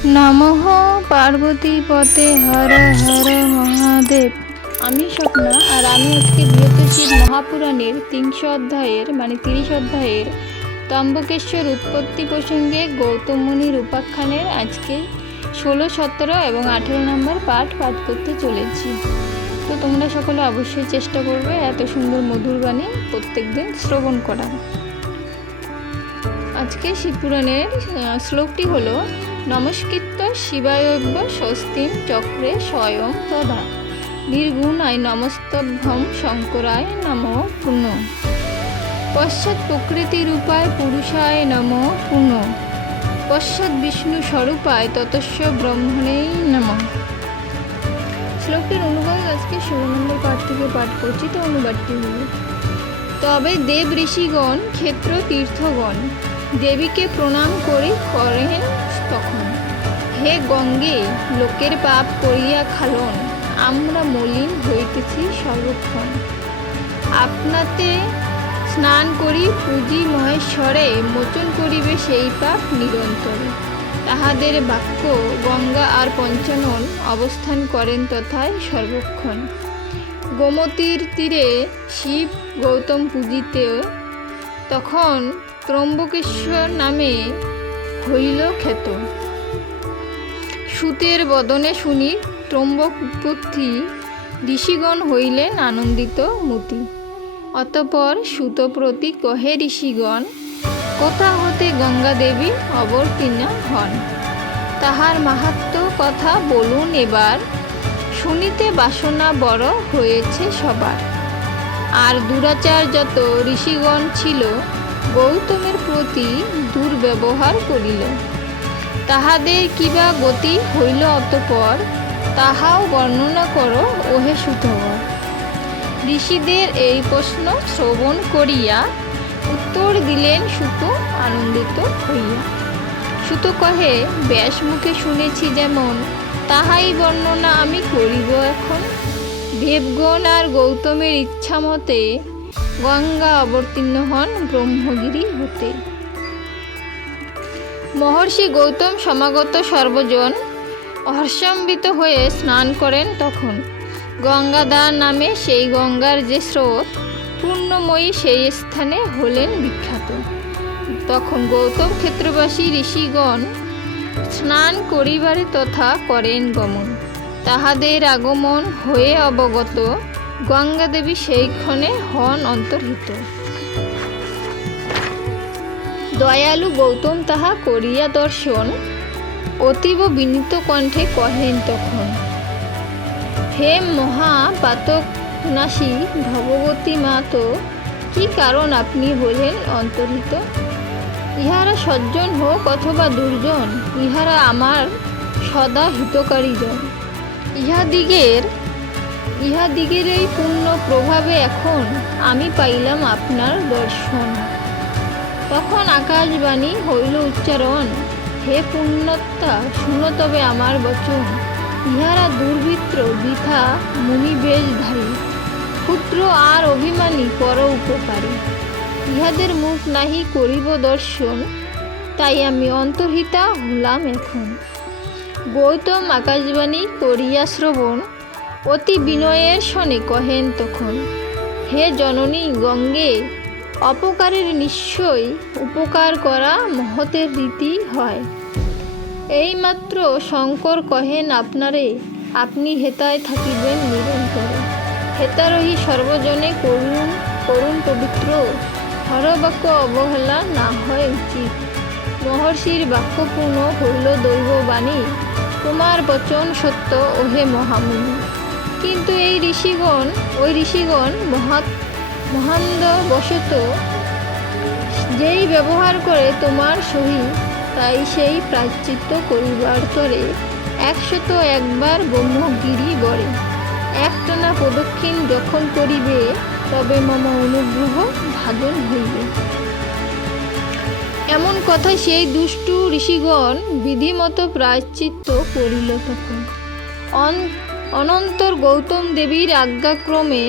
নমঃ পার্বতী পতে হর হর মহাদেব। আমি স্বপ্না, আর আমি আজকে বৃহৎশিব মহাপুরাণের 30 অধ্যায়ের ত্রম্বকেশ্বর উৎপত্তি প্রসঙ্গে গৌতম মুনির উপাখ্যানের আজকে 16, 17 এবং 18 নম্বর পাঠ করতে চলেছি। তো তোমরা সকলে অবশ্যই চেষ্টা করবে এত সুন্দর মধুর বাণী প্রত্যেক দিন শ্রবণ করার। আজকে শিবপুরাণের শ্লোকটি হলো, নমস্কৃত্য শিবায়ব্য স্বস্তিম চক্রে স্বয়ং তদা নির্গুণায় নমস্তভ্যং শঙ্করায় নমো পুনঃ পশ্চাৎ প্রকৃতিরূপায় পুরুষায় নমো পুনঃ পশ্চাৎ বিষ্ণু স্বরূপায় ততস্য ব্রহ্মণেই নমঃ। শ্লোকটির অনুবাদ আজকে 16 নম্বর পাঠ থেকে পাঠ করছি। তো অনুবাদটি হল, তবে দেব ঋষিগণ ক্ষেত্র তীর্থগণ দেবীকে প্রণাম করেন তখন, হে গঙ্গে লোকের পাপ করিয়া খালন, আমরা মলিন হইতেছি সর্বক্ষণ। আপনাতে স্নান করি পূজি মহেশ্বরে, মোচন করিবে সেই পাপ নিরন্তরে। তাহাদের বাক্য গঙ্গা আর পঞ্চানন অবস্থান করেন তথায় সর্বক্ষণ। গোমতীর তীরে শিব গৌতম পূজিতে, তখন ত্রম্বকেশ্বর নামে হইল খ্যাত। সুতের বদনে শুনি ত্রম্বক উৎপত্তি, ঋষিগণ হইলেন আনন্দিত মতি। অতঃপর সুত প্রতি কহে ঋষিগণ, কোথা হতে গঙ্গা দেবী অবতীর্ণা হন, তাহার মাহাত্ম্য কথা বলুন এবার, শুনিতে বাসনা বড় হয়েছে সবার। আর দুরাচার যত ঋষিগণ ছিল, গৌতমের প্রতি দুর্ব্যবহার করিল, তাহাদের কিবা গতি হইল অতঃপর, তাহাও বর্ণনা করো ওহে সুতবর। ঋষিদের এই প্রশ্ন শ্রবণ করিয়া উত্তর দিলেন সুত আনন্দিত হইয়া। সুত কহে, ব্যাস মুখে শুনেছি যেমন, তাহাই বর্ণনা আমি করিব এখন। দেবগণ আর গৌতমের ইচ্ছা মতে, গঙ্গা অবতীর্ণ হন ব্রহ্মগিরি হতে। মহর্ষি গৌতম সমাগত সর্বজন হর্ষান্বিত হয়ে স্নান করেন তখন। গঙ্গাধার নামে সেই গঙ্গার যে স্রোত পূর্ণময়ী, সেই স্থানে হলেন বিখ্যাত। তখন গৌতম ক্ষেত্রবাসী ঋষিগণ স্নান করিবারে তথা করেন গমন। তাহাদের আগমন হয়ে অবগত, গঙ্গা দেবী সেইক্ষণে হন অন্তর্হিত। দয়ালু গৌতম তাহা করিয়া দর্শন, অতীব বিনীত কণ্ঠে কহেন তখন, হে মহাপাতক নাশী ভগবতী মা, তো কি কারণ আপনি হলেন অন্তর্হিত? ইহারা সজ্জন হোক অথবা দুর্জন, ইহারা আমার সদা হিতকারীজন। ইহাদিগের এই পূর্ণ প্রভাবে এখন আমি পাইলাম আপনার দর্শন। তখন আকাশবাণী হইল উচ্চারণ, হে পুণ্যত্তা শুনো তবে আমার বচন। ইহারা দুর্বৃত্ত বৃথা মুনি বেশধারী, ক্ষুদ্র আর অভিমানী পর উপকারী। ইহাদের মুখ নাহি করিব দর্শন, তাই আমি অন্তর্হিতা হলাম এখন। গৌতম আকাশবাণী করিয়া শ্রবণ, অতি বিনয়ের সনে কহেন তখন, হে জননী গঙ্গে, অপকারের নিশ্চয় উপকার করা মহতের রীতি হয়। এইমাত্র শঙ্কর কহেন আপনারে, আপনি হেতায় থাকিবেন নিরন্তরে। হেতারহি সর্বজনে করুণ পবিত্র, হরবাক্য অবহেলা না হয় উচিত। মহর্ষির বাক্যপূর্ণ হইল দৈববাণী, তোমার বচন সত্য ওহে মহামুনি। কিন্তু ওই ঋষিগণ মহান্দ বশত যেই ব্যবহার করে তোমার সহিত, তাই সেই প্রায়শ্চিত্ত করিবার তরে 101 বার ব্রহ্মগিরি বরে। একটানা প্রদক্ষিণ যখন করিবে, তবে মম অনুগ্রহ ভাজন হইবে। এমন কথা সেই দুষ্টু ঋষিগণ বিধিমতো প্রায়শ্চিত্ত করিল তখন। অনন্তর গৌতম দেবীর আজ্ঞাক্রমে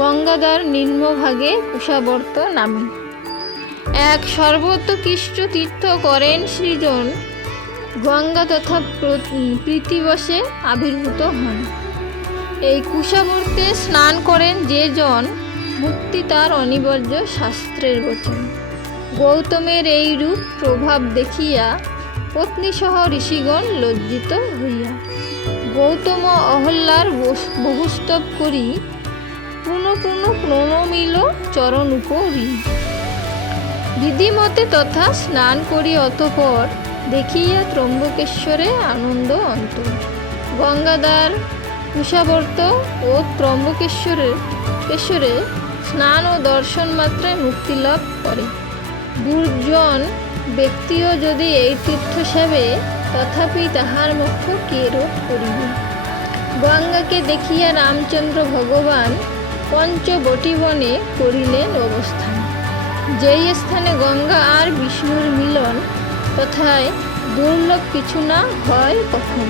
গঙ্গাধার নিম্নভাগে কুশাবর্ত নামে এক সর্বোৎকৃষ্ট তীর্থ করেন সৃজন। গঙ্গা তথা প্রীতিবশে আবির্ভূত হন। এই কুশাবর্তে স্নান করেন যে জন, মুক্তি তার অনিবার্য শাস্ত্রের বচন। গৌতমের এই রূপ প্রভাব দেখিয়া পত্নীসহ ঋষিগণ লজ্জিত হইয়া গৌতম অহল্যার বহুস্তব করি পুনঃ পুনঃ প্রণমিল চরণ উপরি। বিধিমতে তথা স্নান করি অতঃপর দেখিয়া ত্রম্বকেশ্বরে আনন্দ অন্তর। গঙ্গাধার কুশাবর্ত ও ত্রম্বকেশ্বরে স্নান ও দর্শন মাত্রায় মুক্তি লাভ করে। দুর্জন ব্যক্তিও যদি এই তীর্থ সেবে, তথাপি তাহার মোক্ষ কে রোধ করিবে। গঙ্গাকে দেখিয়া রামচন্দ্র ভগবান পঞ্চবটীবনে করিলেন অবস্থান। যেই স্থানে গঙ্গা আর বিষ্ণুর মিলন, তথায় দুর্লভ কিছু না হয় কখন।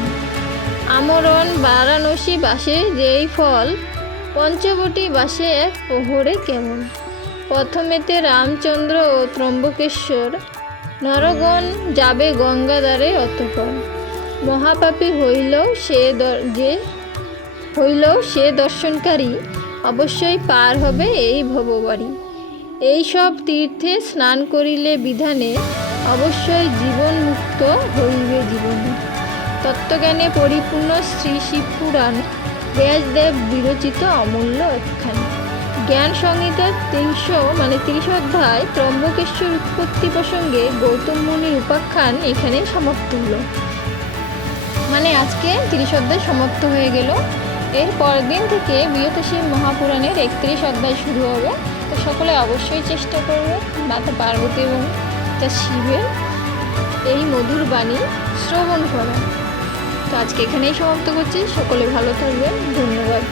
আমরণ বারাণসী বাসে যেই ফল, পঞ্চবটী বাসে এক প্রহরে কেমন। প্রথমেতে রামচন্দ্র ও ত্রম্বকেশ্বর, নরগণ যাবে গঙ্গাধারে অতঃপর। মহাপাপী হইলেও সে দর্শনকারী, অবশ্যই পার হবে এই ভববাড়ি। এইসব তীর্থে স্নান করিলে বিধানে, অবশ্যই জীবন মুক্ত হইবে জীবনে। তত্ত্বজ্ঞানে পরিপূর্ণ শ্রী শিবপুরাণ ব্যাসদেব বিরচিত অমূল্য একখানি। জ্ঞান সংহিতার 30 অধ্যায় ত্রম্বকেশ্বর উৎপত্তি প্রসঙ্গে গৌতম মুনির উপাখ্যান এখানে সমাপ্ত হলো। আজকে 30 অধ্যায় সমাপ্ত হয়ে গেল। এর পরের দিন থেকে বৃহৎশিব মহাপুরাণের 31 অধ্যায় শুরু হবে। তো সকলে অবশ্যই চেষ্টা করবে মাতা পার্বতী এবং তার শিবের এই মধুর বাণী শ্রবণ করা। তো আজকে এখানেই সমাপ্ত করছি। সকলে ভালো থাকবেন। ধন্যবাদ।